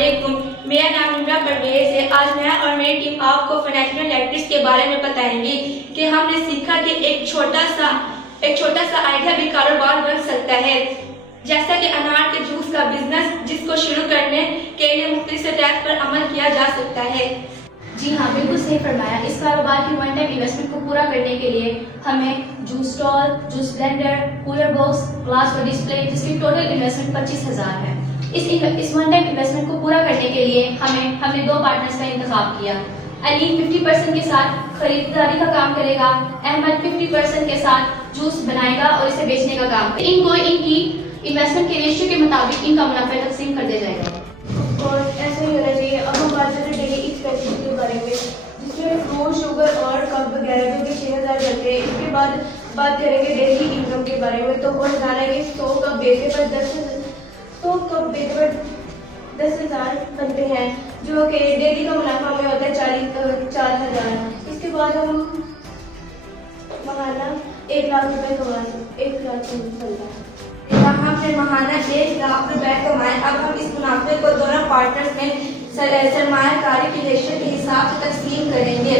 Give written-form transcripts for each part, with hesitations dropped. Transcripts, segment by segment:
अस्सलामुअलैकुम। मेरा नाम इमरा परवेज है। आज मैं और मेरी टीम आपको फाइनेंशियल लिटरेसी के बारे में बताएंगे कि हमने सीखा कि एक छोटा सा आइडिया भी कारोबार बन सकता है, जैसा कि अनार के जूस का बिजनेस, जिसको शुरू करने के लिए मुख्तलिफ स्टेप्स पर अमल किया जा सकता है। जी हाँ, बिल्कुल सही फरमाया। इस कारोबार की वन टाइम इन्वेस्टमेंट को पूरा करने के लिए हमें juice stall, juice blender, cooler box, glass और डिस्प्ले, जिसकी टोटल इन्वेस्टमेंट 25,000 है। इस वन टाइम इन्वेस्टमेंट को पूरा करने के लिए हमने दो पार्टनर्स का इंतखाब किया। अली 50% के साथ खरीदारी का काम करेगा, अहमद 50% के साथ जूस बनाएगा और इसे बेचने का काम। इनको इनकी इन्वेस्टमेंट के रेशियो के मुताबिक इनका मुनाफा तकसीम कर दिया जाएगा। और ऐसा ही होना चाहिए। अब हम बात करें डेली एक्सपेंसेस के बारे में, जिसमें फ्रूट, शुगर और कप वगैरह जो कि 6,000 बनते हैं। इसके बाद बात करेंगे डेली इनकम के बारे में। तो वो जाना है 100 कप बेचे पर 10,000 बनते हैं, जो कि डेली का मुनाफा में होता है 4,000। इसके बाद हम महाना 1 लाख रुपए कमाते, 1 लाख चलता है। हमने महाना 1 लाख रुपए कमाए। अब हम इस मुनाफे को दोनों पार्टनर्स में सरमायाकारी की रेशियो के हिसाब से तकसीम करेंगे।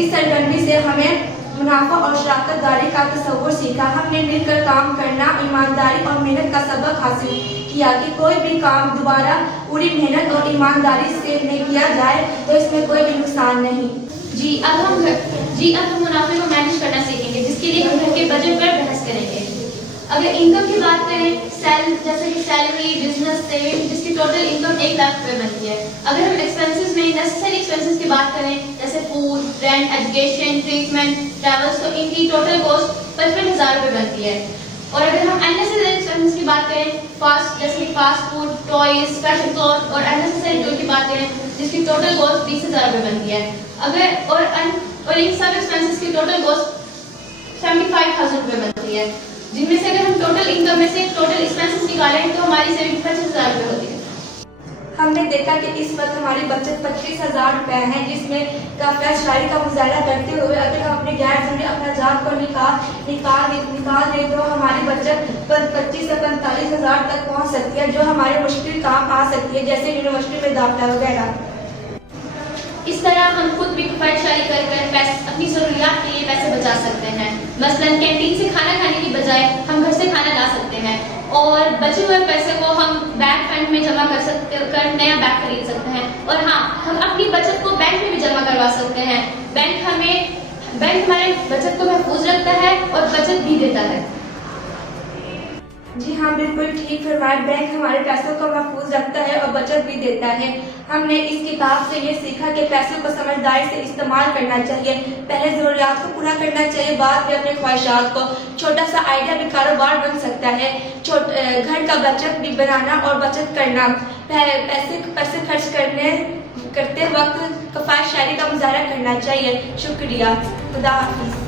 इस सरगर्मी से हमें मुनाफा और शराकत दारी का तस्वुर सीखा। हमने मिलकर काम करना, ईमानदारी और मेहनत का सबक हासिल किया कि कोई भी काम दोबारा पूरी मेहनत और ईमानदारी से नहीं किया जाए तो इसमें कोई भी नुकसान नहीं। जी अब हम मुनाफे को मैनेज करना सीखेंगे, जिसके लिए हम घर के बजट पर बहस करेंगे। अगर इनकम की बात करें, जैसे कि सैलरी, बिजनेस, सेविंग, जिसकी टोटल इनकम 1 लाख रुपए बनती है। अगर हम एक्सपेंसेस में नेसेसरी एक्सपेंसेस की बात करें, जैसे food, rent, education, treatment, travels, तो इनकी टोटल कॉस्ट 55,000 रुपए बनती है। और अगर हम अननेसेसरी एक्सपेंसेस की बात करें, जैसे कि fast food, toys, fashion cloth और अननेसेसरी जो की बात करें, जिसकी टोटल कॉस्ट 20,000 रुपए बनती है। और इन सब एक्सपेंसेस की टोटल कॉस्ट 75,000 रुपए बनती है, जिनमें से अगर हम टोटल इनकम में से टोटल एक्सपेंसेस निकालें तो हमारी सेविंग 25,000 रुपए होती है। हमने देखा कि इस वक्त हमारी बचत 25,000 रुपए है, जिसमें काफी शायरी का मुजाहरा करते हुए अगर हम अपने गैर जरूरी अखराजात को निकाल दें तो हमारी बचत 25 से 45,000 तक पहुंच सकती है, जो हमारे मुश्किल काम आ सकती है, जैसे यूनिवर्सिटी में दाखिला वगैरह। इस तरह हम खुद भी किफायतशारी कर अपनी जरूरियात के लिए पैसे बचा सकते हैं। मसलन कैंटीन से खाना खाने की बजाय हम घर से खाना ला सकते हैं और बचे हुए पैसे को हम बैंक फंड में जमा कर नया बैग खरीद सकते हैं। और हाँ, हम अपनी बचत को बैंक में भी जमा करवा सकते हैं। बैंक हमारे बचत को महफूज रखता है और बचत भी देता है। जी हाँ, बिल्कुल ठीक फरमाया। बैंक हमारे पैसों को महफूज रखता है और बचत भी देता है। हमने इस किताब से ये सीखा कि पैसों को समझदारी से इस्तेमाल करना चाहिए। पहले ज़रूरियात को पूरा करना चाहिए, बाद में अपने ख्वाहिशात को। छोटा सा आइडिया भी कारोबार बन सकता है। घर का बचत भी बनाना और बचत करना। पैसे खर्च करते वक्त किफायत शायरी का मुजाहरा करना चाहिए। शुक्रिया। खुदा हाफिज़।